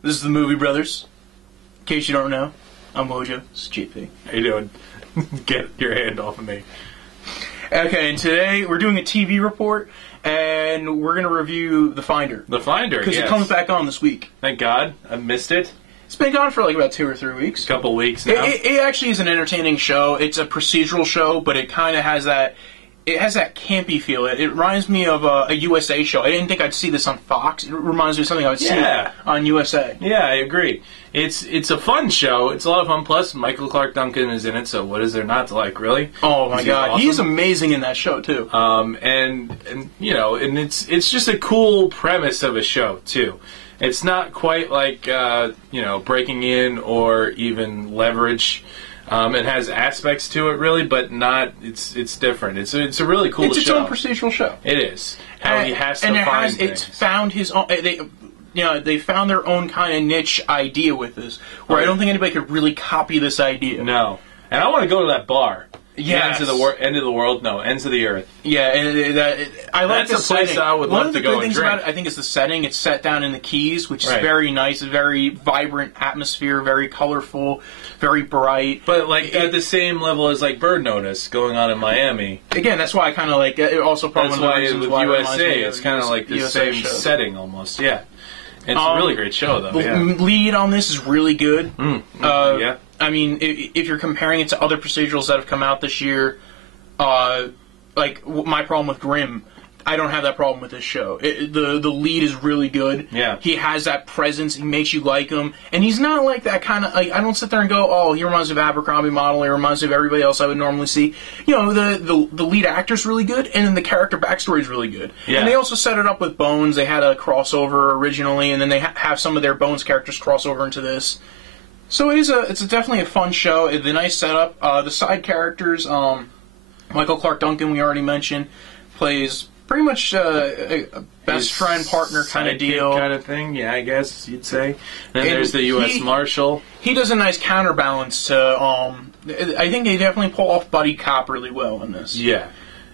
This is the Movie Brothers. In case you don't know, I'm Wojo. This is JP. How you doing? Get your hand off of me. Okay, and today we're doing a TV report, and we're going to review The Finder. The Finder, Because yes. it comes back on this week. Thank God. I missed it. It's been gone for like about 2 or 3 weeks. Couple weeks now. It actually is an entertaining show. It's a procedural show, but it kind of has that... It has that campy feel. It reminds me of a USA show. I didn't think I'd see this on Fox. It reminds me of something I would see on USA. Yeah, I agree. It's a fun show. It's a lot of fun. Plus, Michael Clark Duncan is in it, so what is there not to like, really? Oh my God, awesome. he's amazing in that show too. And you know, and it's just a cool premise of a show too. It's not quite like you know, Breaking In or even Leverage. It has aspects to it, really, but not. It's different. It's a really cool show. It's its own procedural show. It is. How he has to find things. It's found his own. They found their own kind of niche idea with this, where I don't think anybody could really copy this idea. No, and I want to go to that bar. Yes. Ends of the world. No, ends of the earth. Yeah, and I like the That's a place setting. that I would love to go and drink. One of the good things about it, I think, is the setting. It's set down in the Keys, which is Right. very nice, a very vibrant atmosphere, very colorful, very bright. But like at the same level as like Bird Notice going on in Miami. Again, that's why I kind of like it. Also, probably That's one of the why reasons with why it reminds USA, me of it's kind of like the USA same show. setting almost. Yeah, it's a really great show though. The Yeah. lead on this is really good. Yeah. I mean, if you're comparing it to other procedurals that have come out this year, like my problem with Grimm, I don't have that problem with this show. The lead is really good. Yeah. He has that presence. He makes you like him. And he's not like that kind of... Like, I don't sit there and go, oh, he reminds me of Abercrombie Model. He reminds me of everybody else I would normally see. You know, the lead actor's really good, and then the character backstory is really good. Yeah. And they also set it up with Bones. They had a crossover originally, and then they have some of their Bones characters cross over into this. So it's definitely a fun show. The nice setup. The side characters, Michael Clark Duncan, we already mentioned, plays pretty much a best friend partner kind of deal, kind of thing. Yeah, I guess you'd say. And there's the U.S. Marshal. He does a nice counterbalance to. I think they definitely pull off buddy cop really well in this. Yeah,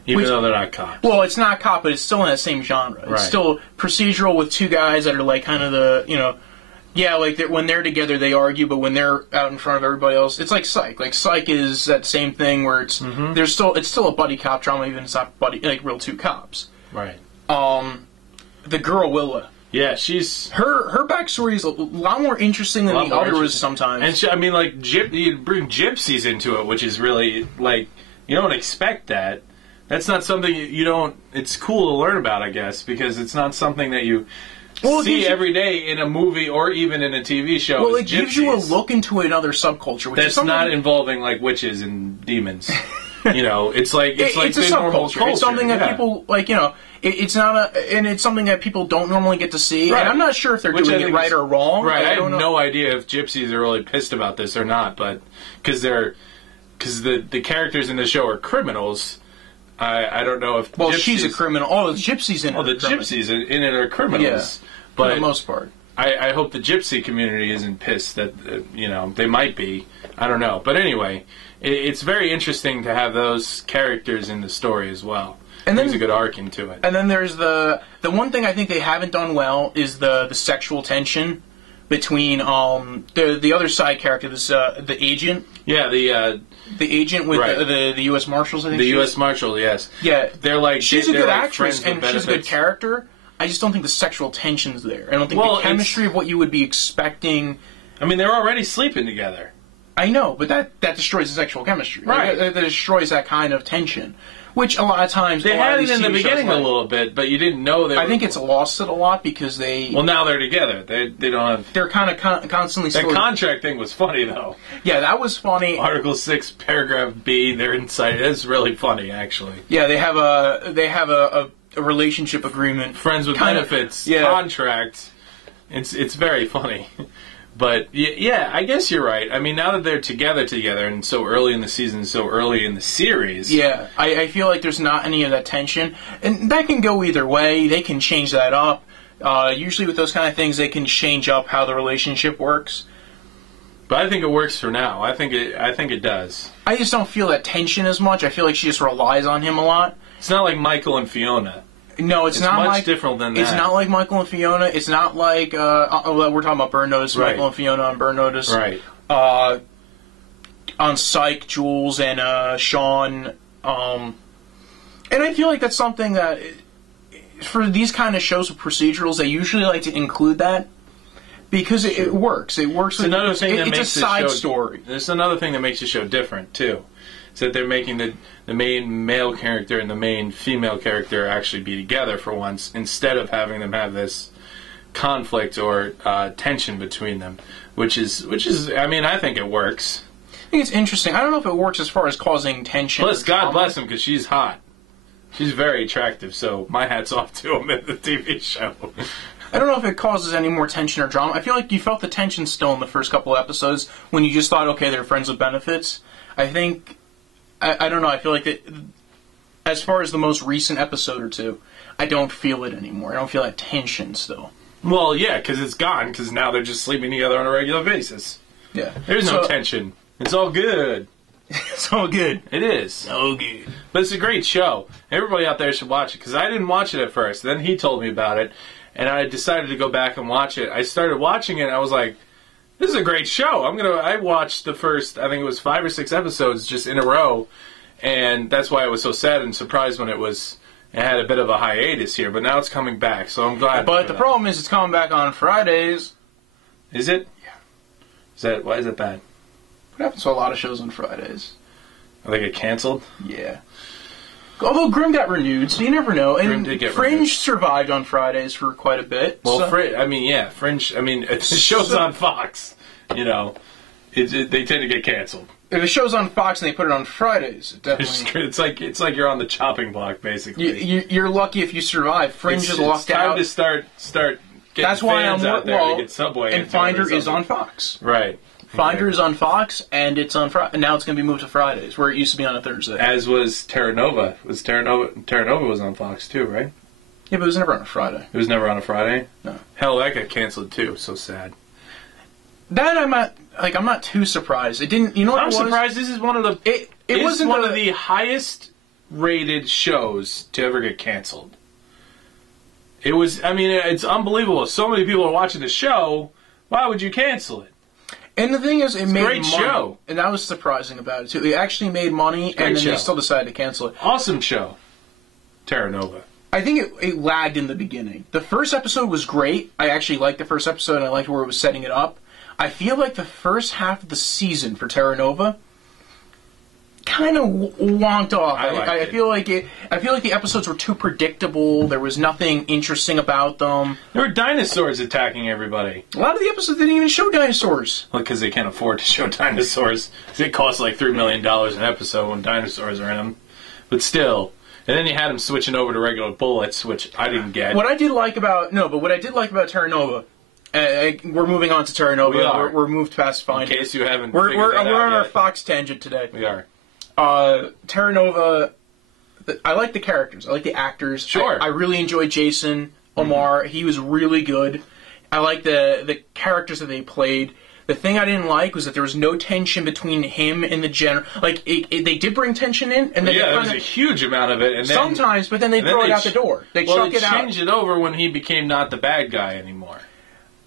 even though they're not cops. Well, it's not cop, but it's still in that same genre. It's Right. still procedural with two guys that are like kind of the Yeah, like when they're together they argue, but when they're out in front of everybody else, it's like Psych. Like Psych is that same thing where it's it's still a buddy cop drama, even if it's not real two cops. Right. The girl Willa. Yeah, she's Her backstory is a lot more interesting than the other is sometimes. And I mean, like you bring gypsies into it, which is really like you don't expect that. That's not something you don't. It's cool to learn about, I guess, because it's not something that you. See every day in a movie or even in a TV show. Well, it gives you a look into another subculture, which that's is not involving like witches and demons. You know, it's like it's a subculture. Culture. It's something that people like. You know, it's not and it's something that people don't normally get to see. Right. And I'm not sure if they're doing it right or wrong. Right. I don't have know. no idea if gypsies are really pissed about this or not, but because the characters in the show are criminals. I don't know if. Well, gypsies, she's a criminal. Oh, the gypsies in it. Oh, the gypsies in it are criminals. Yeah. But for the most part. I hope the gypsy community isn't pissed that, they might be. I don't know. But anyway, it's very interesting to have those characters in the story as well. And there's a good arc into it. And then there's the one thing I think they haven't done well is the sexual tension between the other side character, the agent. Yeah, the agent with right. the U.S. Marshals, I think. The U.S. Marshal, yes. Yeah. They're like... She's a good like actress, and she's a good character. I just don't think the sexual tension's there. I don't think the chemistry of what you would be expecting... I mean, they're already sleeping together. I know, but that destroys the sexual chemistry. Right. That destroys that kind of tension. Which a lot of times... They had it in the beginning a little bit, but you didn't know they were... I think it's lost it a lot because they... Well, now they're together. They don't have... They're kind of constantly... That contract thing was funny, though. Yeah, that was funny. Article 6, paragraph B, they're inside. It's really funny, actually. Yeah, they have a relationship agreement. Friends with benefits. Contract. It's very funny. But, yeah, I guess you're right. I mean, now that they're together, and so early in the season, so early in the series... Yeah, I feel like there's not any of that tension. And that can go either way. They can change that up. Usually with those kind of things, they can change up how the relationship works. But I think it works for now. I think it does. I just don't feel that tension as much. I feel like she just relies on him a lot. It's not like Michael and Fiona. No, it's not much like different than that. It's not like Michael and Fiona. It's not like we're talking about Burn Notice, Right. Michael and Fiona on Burn Notice. Right. On Psych, Jules and Sean. And I feel like that's something that, for these kind of shows with procedurals, they usually like to include that because it works. It works. It's another thing that it's makes a side the show, story. There's another thing that makes the show different too. Is that they're making the main male character and the main female character actually be together for once, instead of having them have this conflict or tension between them, which is I mean, I think it works. I think it's interesting. I don't know if it works as far as causing tension. Plus, God bless him, because she's hot. She's very attractive, so my hat's off to him in the TV show. I don't know if it causes any more tension or drama. I feel like you felt the tension still in the first couple of episodes when you just thought, okay, they're friends with benefits. I think, I don't know, I feel like that, as far as the most recent episode or two, I don't feel it anymore. I don't feel that tension still. Well, yeah, because it's gone, because now they're just sleeping together on a regular basis. Yeah. There's no tension. It's all good. It's all good. It is. So good. But it's a great show. Everybody out there should watch it, because I didn't watch it at first. Then he told me about it, and I decided to go back and watch it. I started watching it, and I was like, this is a great show. I watched the first, I think it was 5 or 6 episodes just in a row, and that's why I was so sad and surprised when it had a bit of a hiatus here, but now it's coming back, so I'm glad. But the problem is it's coming back on Fridays. Is it? Yeah. Why is it bad? What happens to a lot of shows on Fridays? They get canceled? Yeah. Although Grimm got renewed, so you never know. And Grimm did get Fringe renewed. Survived on Fridays for quite a bit. Well, so. Fringe, the show's on Fox. You know, they tend to get canceled. If a show's on Fox and they put it on Fridays, it definitely... It's like you're on the chopping block, basically. You're lucky if you survive. Fringe is locked out. It's time to start getting That's why fans out there to get Subway. And Finder is on Fox. Right. Finder is on Fox, and it's on Friday. And now it's going to be moved to Fridays, where it used to be on a Thursday. As was Terra Nova. Terra Nova was on Fox too, right? Yeah, but it was never on a Friday. It was never on a Friday? No. Hell, that got canceled too. So sad. That I'm not too surprised. It didn't. You know what? I'm surprised. This is one of the. It wasn't one of the highest rated shows to ever get canceled. It was. I mean, it's unbelievable. So many people are watching the show. Why would you cancel it? And the thing is, it made great money, show. And that was surprising about it too. It actually made money, and then they still decided to cancel it. Awesome show, Terra Nova. I think it lagged in the beginning. The first episode was great. I actually liked the first episode, and I liked where it was setting it up. I feel like the first half of the season for Terra Nova kind of wonked off. I feel like the episodes were too predictable. There was nothing interesting about them. There were dinosaurs attacking everybody. A lot of the episodes didn't even show dinosaurs. Well, because they can't afford to show dinosaurs. It costs like $3 million an episode when dinosaurs are in them. But still. And then you had them switching over to regular bullets, which I didn't get. What I did like about Terra Nova, we're moving on to Terra Nova. We are. We're moved past Finder. In case you haven't we're on our yet. Fox tangent today. We are. Terra Nova, I like the characters. I like the actors. Sure. I really enjoyed Jason Omar. Mm-hmm. He was really good. I like the characters that they played. The thing I didn't like was that there was no tension between him and the general. Like, they did bring tension in, and then there was a huge amount of it. And then, sometimes, but then they throw it out the door. They chuck it out. They changed it over when he became not the bad guy anymore.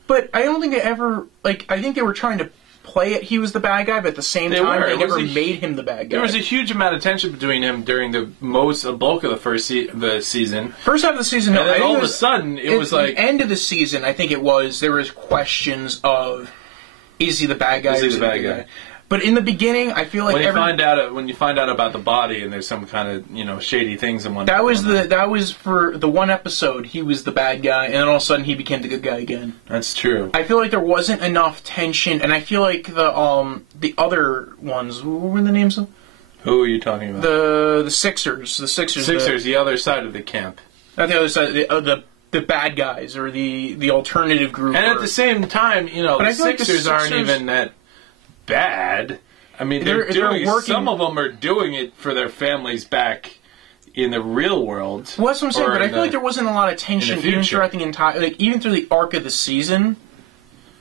But I don't think they ever, I think they were trying to play it he was the bad guy, but at the same time, they never made him the bad guy. There was a huge amount of tension between him during the bulk of the season. First half of the season, and then all of a sudden, it was like... the end of the season, I think it was, there was questions of, is he the bad guy? Is he the bad guy? But in the beginning, I feel like when you find out about the body and there's some kind of shady things and whatnot. That was for the one episode he was the bad guy, and then all of a sudden he became the good guy again. That's true. I feel like there wasn't enough tension, and I feel like the other ones. What were the names of? Who are you talking about? The Sixers. The Sixers. The other side of the camp. Not the other side. The bad guys or the alternative group. And at the same time, the Sixers aren't even that bad. I mean, they're working. Some of them are doing it for their families back in the real world. Well, that's what I'm saying. But I feel like there wasn't a lot of tension even throughout the entire, even through the arc of the season.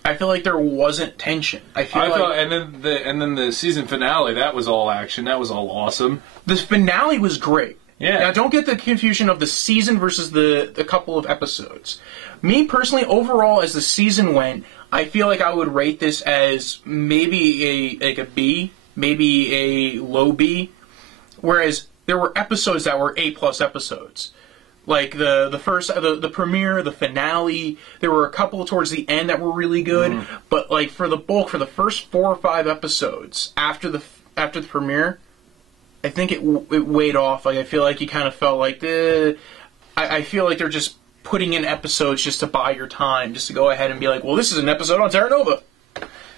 I feel like there wasn't tension. And then the season finale, that was all action. That was all awesome. The finale was great. Yeah. Now, don't get the confusion of the season versus the couple of episodes. Me, personally, overall, as the season went, I feel like I would rate this as maybe a B, maybe a low B, whereas there were episodes that were A+ episodes. Like the first, the premiere, the finale. There were a couple towards the end that were really good, but like for the bulk, for the first 4 or 5 episodes after the premiere, I think it weighed off. Like I feel like you kind of felt like I feel like they're just putting in episodes just to buy your time, just to go ahead and be like, well, this is an episode on Terra Nova.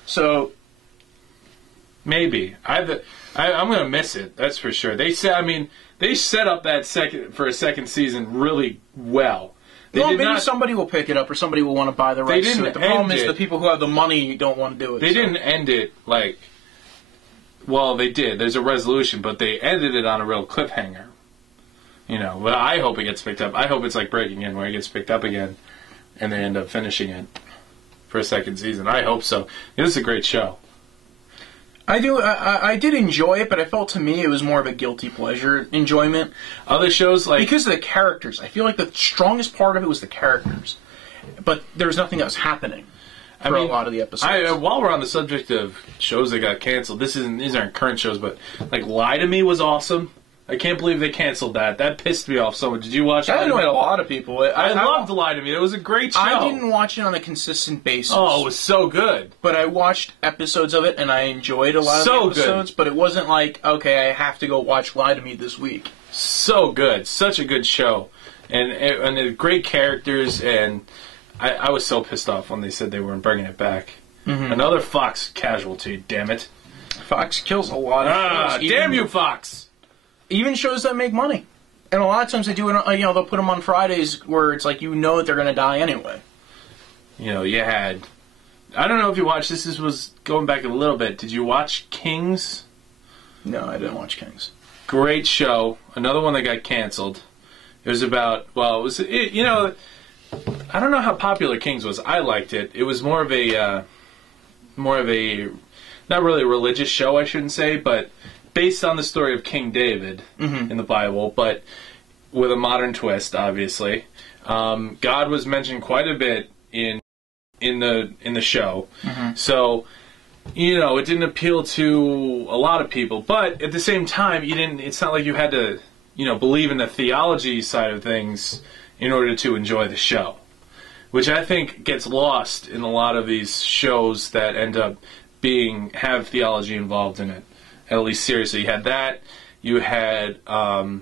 So maybe I'm going to miss it. That's for sure. They set up that second season really well. Maybe somebody will pick it up or somebody will want to buy the rights to it. The problem is the people who have the money don't want to do it. They didn't end it like... Well, they did. There's a resolution, but they ended it on a real cliffhanger. You know, but I hope it gets picked up. I hope it's like Breaking In, where it gets picked up again, and they end up finishing it for a second season. I hope so. This is a great show. I do. I did enjoy it, but I felt to me it was more of a guilty pleasure enjoyment. Other shows like because of the characters, I feel like the strongest part of it was the characters, but there was nothing else happening for a lot of the episodes. While we're on the subject of shows that got canceled, these aren't current shows, but like Lie to Me was awesome. I can't believe they canceled that. That pissed me off so much. Did you watch it? I annoyed a lot of people. I loved Lie to Me. It was a great show. I didn't watch it on a consistent basis. Oh, it was so good. But I watched episodes of it, and I enjoyed a lot of the episodes. Good. But it wasn't like, okay, I have to go watch Lie to Me this week. So good. Such a good show. And great characters, and I was so pissed off when they said they weren't bringing it back. Mm-hmm. Another Fox casualty, damn it. Fox kills a lot of shows. Damn you, Fox! Even shows that make money. And a lot of times they do it, they'll put them on Fridays where it's like, that they're going to die anyway. You know, you had... I don't know if you watched this. This was going back a little bit. Did you watch Kings? No, I didn't watch Kings. Great show. Another one that got canceled. It was about... Well, I don't know how popular Kings was. I liked it. It was more of a... Not really a religious show, I shouldn't say, but... based on the story of King David in the Bible, but with a modern twist, obviously. God was mentioned quite a bit in the show, so it didn't appeal to a lot of people. But at the same time, it's not like you had to believe in the theology side of things in order to enjoy the show, which I think gets lost in a lot of these shows that end up have theology involved in it. At least seriously, you had that. You had. Are you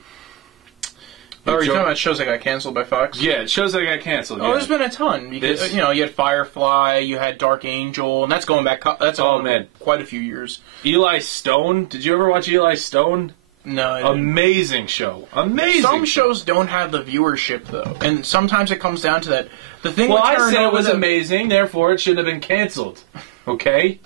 talking about shows that got canceled by Fox? Yeah, shows that got canceled. Oh, there's been a ton because you had Firefly, you had Dark Angel, and that's going back. That's quite a few years. Eli Stone. Did you ever watch Eli Stone? No. I didn't. Amazing show. Amazing. Some shows don't have the viewership though, and sometimes it comes down to that. The thing. Well, I said it was amazing, therefore it shouldn't have been canceled. Okay.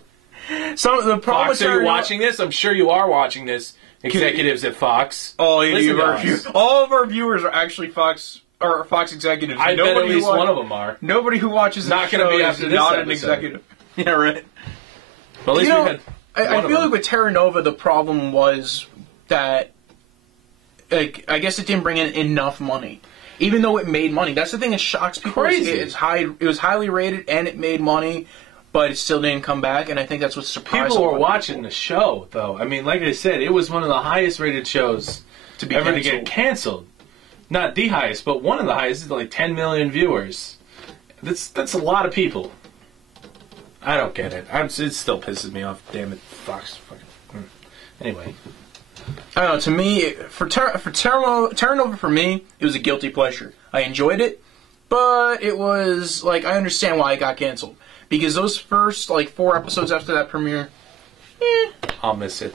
The problem Fox, are you watching this? I'm sure you are watching this. Executives at Fox. All of our viewers are actually Fox executives. I bet at least one of them are. Nobody who watches not going to be after this not episode. An executive. Yeah, right. But at least we had. I feel like with Terra Nova, the problem was that, I guess it didn't bring in enough money, even though it made money. That's the thing that shocks people. Crazy. It was highly rated and it made money. But it still didn't come back, and I think that's what surprised people. Were watching the show, though. I mean, like I said, it was one of the highest-rated shows to get canceled. Not the highest, but one of the highest. Like 10 million viewers. That's a lot of people. I don't get it. It still pisses me off. Damn it, Fox. Anyway, I don't know. To me, for Terra Nova, for me, it was a guilty pleasure. I enjoyed it, but it was like I understand why it got canceled. Because those first, 4 episodes after that premiere, I'll miss it.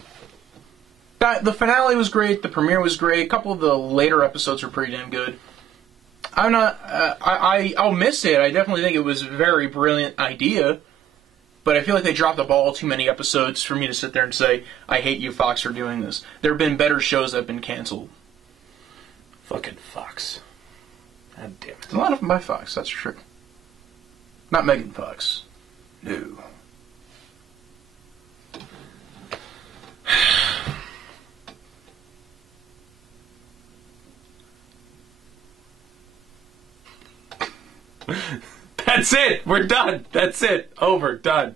The finale was great, the premiere was great, a couple of the later episodes were pretty damn good. I'll miss it, I definitely think it was a very brilliant idea, but I feel like they dropped the ball too many episodes for me to sit there and say, I hate you, Fox, for doing this. There have been better shows that have been canceled. Fucking Fox. God damn it. A lot of them by Fox, that's true. Not Megan Fox. No. That's it. We're done. That's it. Over. Done.